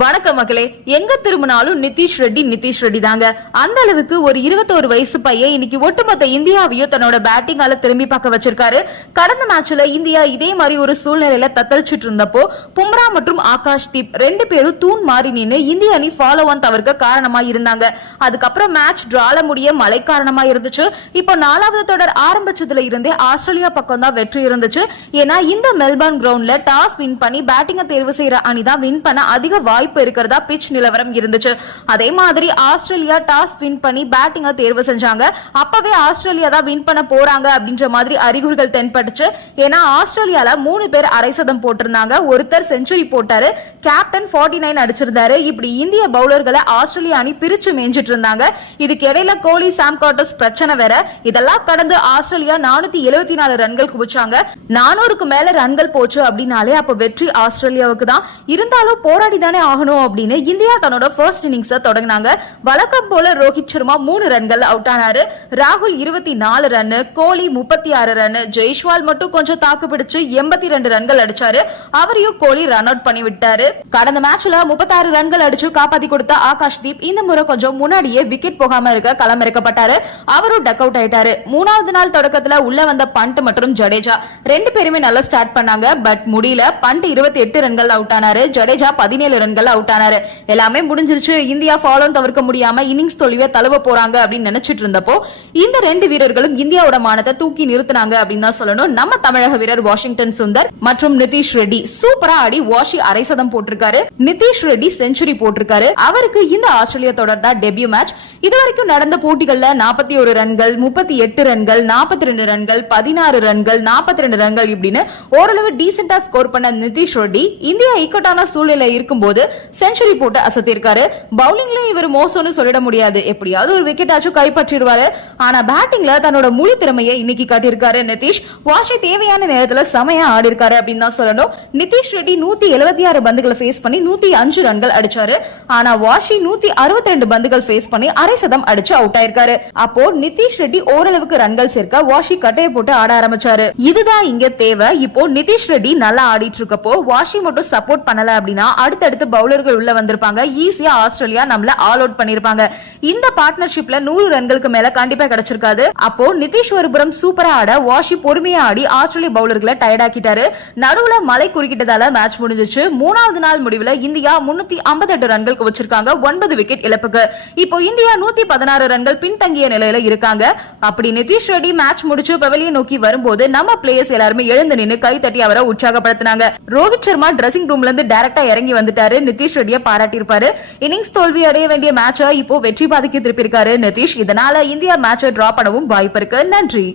வணக்கம் மக்களே. எங்க திரும்பினாலும் நிதிஷ் ரெட்டி நிதிஷ் ரெட்டி தாங்க. அந்த அளவுக்கு ஒரு இருபத்தோரு வயசு பையன் இன்னைக்கு ஒட்டுமொத்த இந்தியாவையும் தன்னோட பேட்டிங்கால திரும்பி பார்க்க வச்சிருக்காரு. கடந்த மேட்ச்ல இந்தியா இதே மாதிரி ஒரு சூழ்நிலையில தத்தளிச்சிட்டு இருந்தப்போ பும்ரா மற்றும் ஆகாஷ் தீப் ரெண்டு பேரும் தூண் மாறி நின்று இந்திய அணி ஃபாலோ ஆன் தவிர்க்க காரணமா இருந்தாங்க. அதுக்கப்புறம் மேட்ச் டிரால முடிய மழை காரணமா இருந்துச்சு. இப்போ நாலாவது தொடர் ஆரம்பிச்சதுல இருந்தே ஆஸ்திரேலியா பக்கம் தான் வெற்றி இருந்துச்சு. ஏன்னா இந்த மெல்பர்ன் கிரவுண்ட்ல டாஸ் வின் பண்ணி பேட்டிங்கை தேர்வு செய்யற அணி தான் வின் பண்ண அதிக வாய்ப்பு இருக்கிறதா பிச் நிலவரம் இருந்துச்சு. அதே மாதிரி ஆஸ்திரேலியா டாஸ் வின் பண்ணி பேட்டிங்கை தேர்வு செஞ்சாங்க. அப்பவே ஆஸ்திரேலியா தான் வின் பண்ண போறாங்க அப்படின்ற மாதிரி அறிகுறிகள் தென்பட்டுச்சு. ஏன்னா ஆஸ்திரேலியால மூணு பேர் அரை சதம் போட்டிருந்தாங்க. ஒருத்தர் செஞ்சுரி போட்டாரு. கேப்டன் 49 நைன் அடிச்சிருந்தாரு. இப்படி இந்திய பவுலர்களை ஆஸ்திரேலியா அணி பிரிச்சு மேய்ஞ்சிட்டு இருந்தாங்க. இதுக்கு இடையில கோலி சாம் கார்டஸ் பிரச்சனை வேற. இதெல்லாம் கடந்து ஆஸ்திரேலியா நானூத்தி எழுபத்தி நாலு ரன்கள் குவிச்சாங்க. நானூறுக்கு மேல ரன்கள் போச்சு அப்படின்னாலே அப்ப வெற்றி ஆஸ்திரேலியாவுக்கு தான். இருந்தாலும் போராடி தானே ஆகணும் அப்படின்னு இந்தியா தன்னோட ஃபர்ஸ்ட் இன்னிங்ஸ் தொடங்கினாங்க. வழக்கம் போல ரோஹித் சர்மா மூணு ரன்கள் அவுட் ஆனாரு. ராகுல் இருபத்தி நாலு ரன் கோலி முப்பத்தி ஆறு ரன் ஜெய்ஷ்வால் மட்டும் கொஞ்சம் தாக்கு பிடிச்சு எண்பத்தி ரெண்டு ரன்கள் அடிச்சாரு. அவரையும் கோலி ரன் அவுட் பண்ணி விட்டாரு. கடந்த மேட்ச்ல முப்பத்தாறு ரன்கள் அடிச்சு காப்பாத்தி கொடுத்த ஆகாஷ் தீப் இந்த முறை கொஞ்சம் முன்னாடியே விக்கெட் போகாம இருக்க களமிறக்கப்பட்டாரு. அவரும் டக் அவுட் ஆயிட்டாரு. மூணாவது நாள் தொடக்கத்துல உள்ள வந்த பண்ட் மற்றும் ஜடேஜா ரெண்டு பேருமே நல்லா ஸ்டார்ட் பண்ணாங்க. பட் முடியல. பண்ட் இருபத்தி எட்டு ரன்கள் அவுட் ஆனாரு. ஜடேஜா பதினேழு ரன்கள் அவுட் ஆனாரு. எல்லாமே முடிஞ்சிருச்சு. இந்தியா ஃபாலோ தவிர்க்க முடியாம இன்னிங்ஸ் தொழிவே தழுவ போறாங்க அப்படின்னு நினைச்சிட்டு இருந்தப்போ இந்த ரெண்டு வீரர்களும் இந்தியாவோட மானத்தை தூக்கி நிறுத்தினாங்க அப்படின்னு தான் சொல்லணும். நம்ம தமிழக வீரர் வாஷிங்டன் சுந்தர் மற்றும் நிதிஷ் ரெட்டி. சூப்பரா ஆடி வாஷி அரை சதம் போட்டிருக்காரு. நிதிஷ் ரெட்டி செஞ்சுரி போட்டிருக்காரு. அவருக்கு இந்த ஆஸ்திரேலிய தொடர் தான் டெபியூ மேட்ச் இதுவரைக்கும் நடந்த போட்டிகள்ல நாற்பத்தி ஒரு ரன்கள் முப்பத்தி எட்டு ரன்கள் நாற்பத்தி ரெண்டு ரன்கள் பதினாறு ரன்கள் நாற்பத்தி ரெண்டு ரன்கள் இப்படின்னு ஓரளவு டீசென்டா ஸ்கோர் பண்ண நிதிஷ் ரெட்டி இந்தியா இக்கட்டான சூழ்நிலை இருக்கும்போது செஞ்சுரி போட்டு அசத்திருக்காரு. பவுலிங்லயும் இவர் மோசம்னு சொல்லிட முடியாது. எப்படியாவது ஒரு விக்கெட் ஆச்சும் கைப்பற்றிடுவாரு. ஆனா பேட்டிங்ல தன்னோட முழு திறமையை இன்னைக்கு காட்டியிருக்காரு நிதிஷ். வாஷி தேவையான நேரத்துல செமையா ஆடி இருக்காரு அப்படின்னு தான் சொல்லணும். நிதிஷ் ரெட்டி நூத்தி எழுபத்தி ஆறு பந்துகளை ஃபேஸ் பண்ணி நூத்தி அஞ்சு ரன்கள் அடிச்சாரு. ஆனா வாஷி நூத்தி அறுபத்தி ரெண்டு பந்துகள் ஃபேஸ் பண்ணி அரை சதம் அடிச்சு அவுட் ஆயிருக்காரு. அப்போ நிதிஷ் ரெட்டி ஓரளவுக்கு ரன்கள் சேர்க்க வாஷி கட்டையை போட்டு ஆட ஆரம்பிச்சாரு. இதுதான் இங்க தேவை. இப்போ நிதிஷ் ரெட்டி நல்லா ஆடிட்டு இருக்கப்போ வாஷி மட்டும் சப்போர்ட் பண்ணல அப்படின்னா அடுத்தடுத்து பவுலர்கள் உள்ள வந்திருப்பாங்க. ஈஸியா ஆஸ்திரேலியா நம்மள ஆல் அவுட் பண்ணிருப்பாங்க. இந்த பார்ட்னர்ஷிப்ல நூறு ரன்களுக்கு மேல கண்டிப்பா கிடைச்சிருக்காது. அப்போ நிதிஷ் ஒருபுறம் சூப்பரா ஆட வாஷி பொறுமையா ஆடி ஆஸ்திரேலிய பவுலர்களை டயர்ட் ஆக்கிட்டாரு. நடுவுல மழை குறுக்கிட்டதால மேட்ச் முடிஞ்சிச்சு. மூணாவது நாள் முடிவுல இந்தியா முன்னூத்தி ஐம்பத்தெட்டு ரன்களுக்கு வச்சிருக்காங்க. ஒன்பது விக்கெட் இழப்புக்கு. இப்போ இந்தியா நூத்தி பதினாறு ரன்கள் பின்தங்கிய நிலையில இருக்காங்க. அப்படி நிதிஷ் ரெட்டி மேட்ச் முடிச்சு பவலியை நோக்கி வரும்போது நம்ம பிளேயர்ஸ் எல்லாருமே எழுந்து நின்னு கை தட்டி அவரை உற்சாகப்படுத்தினாங்க. ரோஹித் சர்மா டிரெஸ்ஸிங் ரூம்ல இருந்து டைரக்டா இறங்கி வந்துட்டாரு. நிதிஷ் ரெட்டியை பாராட்டியிருப்பாரு. இன்னிங்ஸ் தோல்வி அடைய வேண்டிய மேட்சை இப்போ வெற்றி பாதைக்கு திருப்பியிருக்காரு நிதிஷ். இதனால இந்தியா மேட்சை டிரா பண்ணவும் வாய்ப்பு இருக்கு. நன்றி.